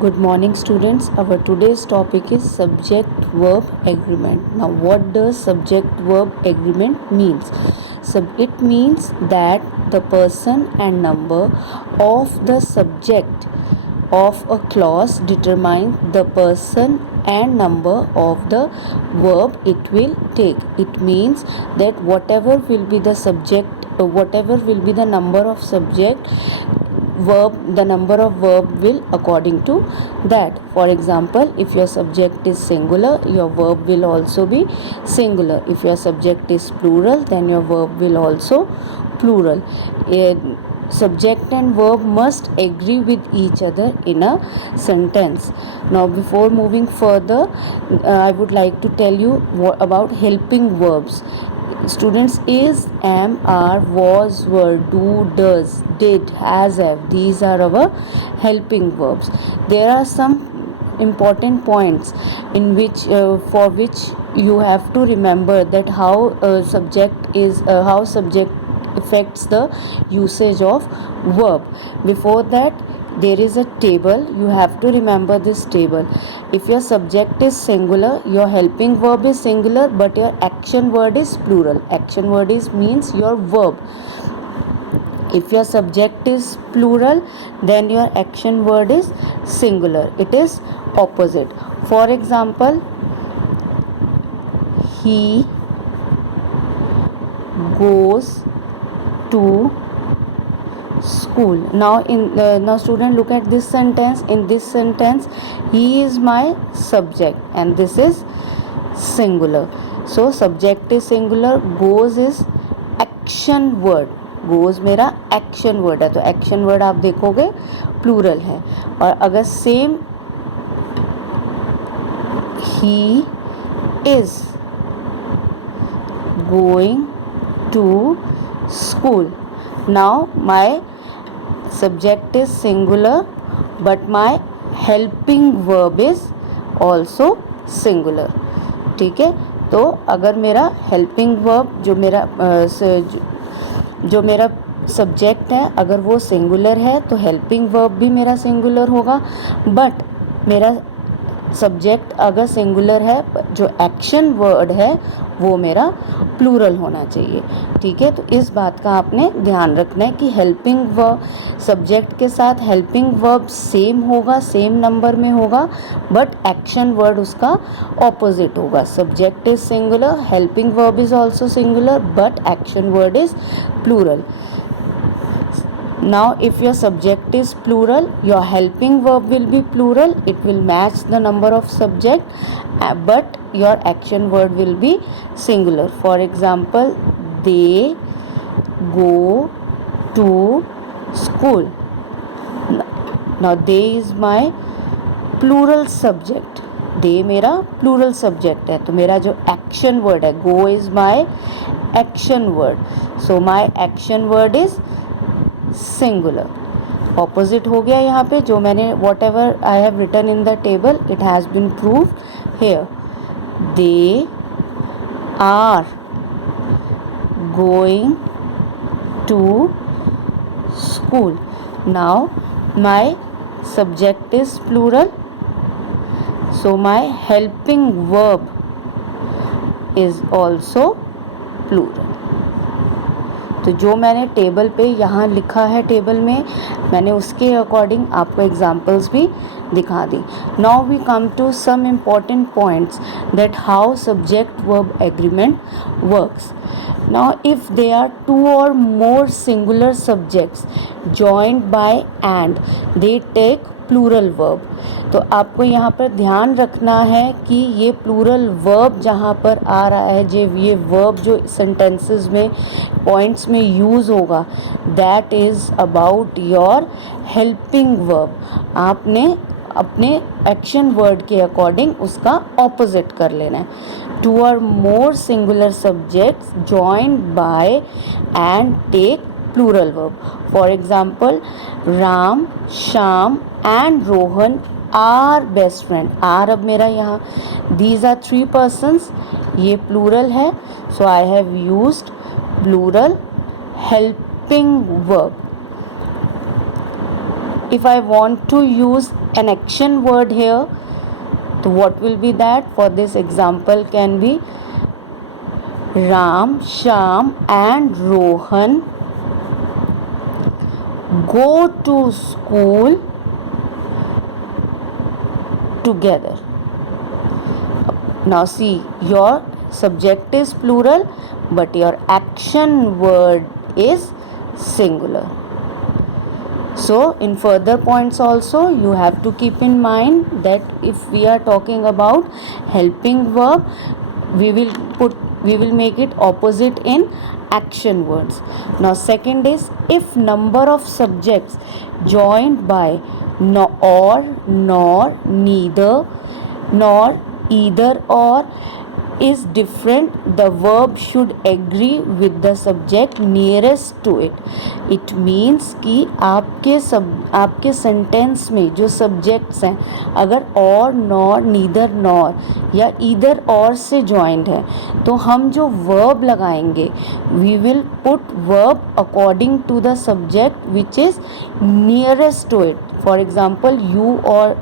Good morning, students. Our today's topic is subject verb agreement. Now, what does subject verb agreement means? It means that the person and number of the subject of a clause determine the person and number of the verb it will take. It means that whatever will be the subject, whatever will be the number of subject, the number of verb will according to that. For example, if your subject is singular, your verb will also be singular. If your subject is plural, then your verb will also plural. Subject and verb must agree with each other in a sentence. Now, before moving further, I would like to tell you about helping verbs. Students, is, am, are, was, were, do, does, did, has, have, these are our helping verbs. There are some important points in which for which you have to remember that how subject affects the usage of verb. Before that, there is a table. You have to remember this table. If your subject is singular, your helping verb is singular, but your action word is plural. Action word means your verb. If your subject is plural, then your action word is singular. It is opposite. For example, he goes to school. Now student, look at this sentence. In this sentence, he is my subject and this is singular. So subject is singular, goes is action word. Goes मेरा action word है, तो action word आप देखोगे plural है. और अगर same ही is going to school. Now my subject is singular but my helping verb is also singular. ठीक है, तो अगर मेरा helping verb जो मेरा सब्जेक्ट है, अगर वो सिंगुलर है तो हेल्पिंग वर्ब भी मेरा सिंगुलर होगा. बट मेरा सब्जेक्ट अगर सिंगुलर है, जो एक्शन वर्ड है वो मेरा प्लूरल होना चाहिए. ठीक है, तो इस बात का आपने ध्यान रखना है कि हेल्पिंग वर्ब सब्जेक्ट के साथ हेल्पिंग वर्ब सेम होगा, सेम नंबर में होगा, बट एक्शन वर्ड उसका ऑपोजिट होगा. Subject is singular, helping verb is also singular, but action word is plural. Now, if your subject is plural, your helping verb will be plural. It will match the number of subject, but your action word will be singular. For example, they go to school. Now, they is my plural subject. they मेरा plural subject है, तो मेरा जो action word है, go is my action word. So, my action word is singular. Opposite हो गया यहाँ पे. जो मैंने whatever I have written in the table, it has been proved here. They are going to school. Now my subject is plural, so my helping verb is also plural. तो जो मैंने table पे यहाँ लिखा है, table में मैंने उसके अकॉर्डिंग आपको एग्जांपल्स भी दिखा दी. Now we come to some important points that how subject verb agreement works. Now, if there are two or more singular subjects joined by and, they take plural verb. तो आपको यहाँ पर ध्यान रखना है कि ये प्लूरल वर्ब जहाँ पर आ रहा है, ये वर्ब जो सेंटेंसेस में पॉइंट्स में यूज़ होगा, that is about your helping verb. आपने अपने एक्शन वर्ड के अकॉर्डिंग उसका ऑपोजिट कर लेना है. टू और more singular subjects joined by and take plural verb. For example, Ram, Shyam and Rohan are best friend. Are अब मेरा यहाँ, दीज आर 3 persons, ये प्लूरल है, so I have used plural helping verb. If I want to use an action word here, so what will be that? For this example can be Ram, Shyam and Rohan go to school together. Now see, your subject is plural but your action word is singular. So in further points also you have to keep in mind that if we are talking about helping verb, we will make it opposite in action words. Now second is, if number of subjects joined by no, or, nor, neither, nor, either or is different, the verb should agree with the subject nearest to it. It means कि आपके sentence में जो subjects हैं अगर or, nor, neither, nor या either or से joined है तो हम जो वर्ब लगाएंगे we will put verb according to the subject which is nearest to it. For example,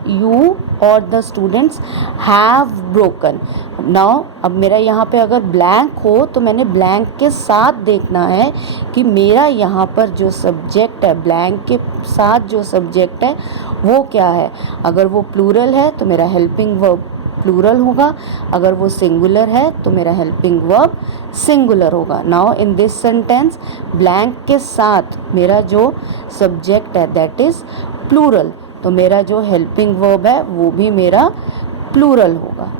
you or the students have broken. Now अब मेरा यहाँ पे अगर ब्लैंक हो तो मैंने ब्लैंक के साथ देखना है कि मेरा यहाँ पर जो सब्जेक्ट है, ब्लैंक के साथ जो सब्जेक्ट है वो क्या है. अगर वो प्लूरल है तो मेरा हेल्पिंग वर्ब प्लूरल होगा, अगर वो सिंगुलर है तो मेरा हेल्पिंग वर्ब सिंगुलर होगा. Now in this sentence blank के साथ मेरा जो सब्जेक्ट है दैट इज़ प्लूरल, तो मेरा जो हेल्पिंग वर्ब है वो भी मेरा प्लूरल होगा.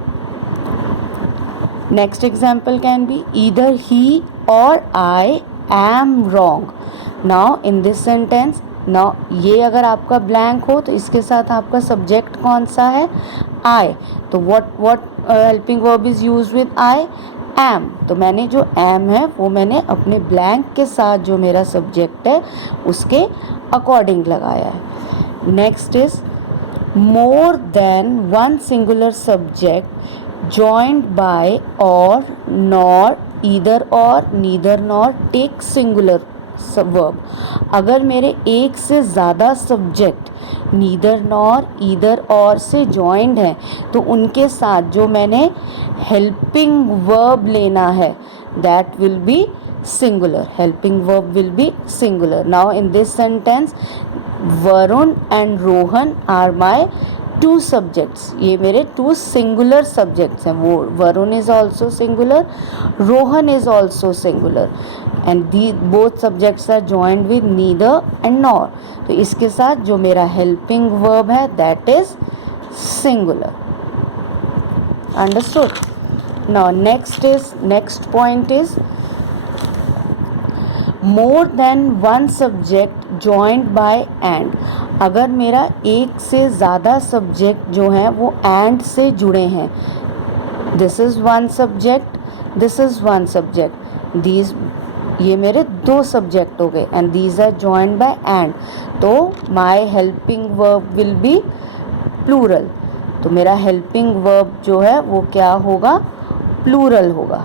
Next example can be either he और I am wrong. Now in this sentence, now ये अगर आपका ब्लैंक हो तो इसके साथ आपका सब्जेक्ट कौन सा है? आई. तो what helping verb is used with I? Am. तो मैंने जो एम है वो मैंने अपने ब्लैंक के साथ जो मेरा सब्जेक्ट है उसके अकॉर्डिंग लगाया है. Next is more than one singular subject joined by or, nor, either or, neither nor take singular verb. अगर मेरे एक से ज़्यादा subject neither nor either or से जॉइंड है तो उनके साथ जो मैंने हेल्पिंग वर्ब लेना है that will be singular. Helping verb will be singular. Now in this sentence Varun and Rohan are my two subjects. ये मेरे टू सिंगुलर सब्जेक्ट्स हैं. वो Varun is also singular, Rohan is also singular and the both subjects are joined with neither and nor. तो इसके साथ जो मेरा helping verb है that is singular. Understood. Now next point is more than one subject joined by and. अगर मेरा एक से ज़्यादा सब्जेक्ट जो हैं वो एंड से जुड़े हैं, this is one subject, this is one subject, these ये मेरे दो सब्जेक्ट हो गए and these are joined by and, तो my helping verb will be plural. तो मेरा हेल्पिंग वर्ब जो है वो क्या होगा? प्लूरल होगा.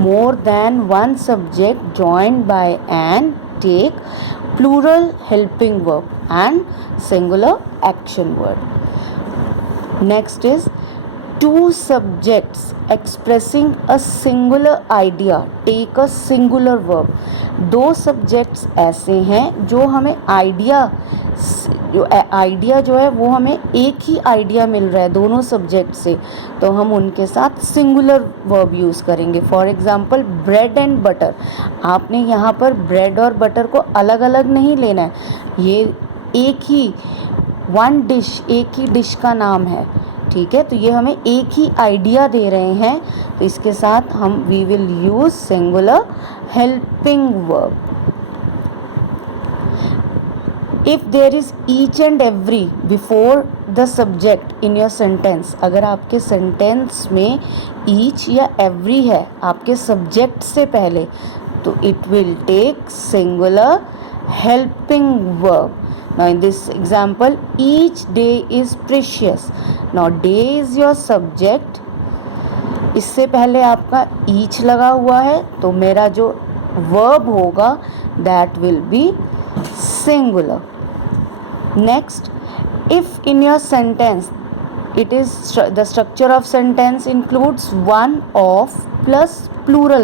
More than one subject joined by and take plural helping verb and singular action word. Next is two subjects expressing a singular idea take a singular verb. दो subjects ऐसे हैं जो हमें आइडिया जो है वो हमें एक ही आइडिया मिल रहा है दोनों सब्जेक्ट से, तो हम उनके साथ सिंगुलर वर्ब यूज़ करेंगे. For example bread and butter. आपने यहाँ पर ब्रेड और बटर को अलग अलग नहीं लेना है, ये एक ही डिश का नाम है. ठीक है, तो ये हमें एक ही आइडिया दे रहे हैं, तो इसके साथ हम we will use singular helping verb. If there is each and every before the subject in your sentence, अगर आपके सेंटेंस में ईच या एवरी है आपके सब्जेक्ट से पहले, तो it will take singular helping verb. Now in this example, each day is precious. Now day is your subject, इससे पहले आपका each लगा हुआ है तो मेरा जो verb होगा that will be singular. Next, if in your sentence it is the structure of sentence includes one of plus plural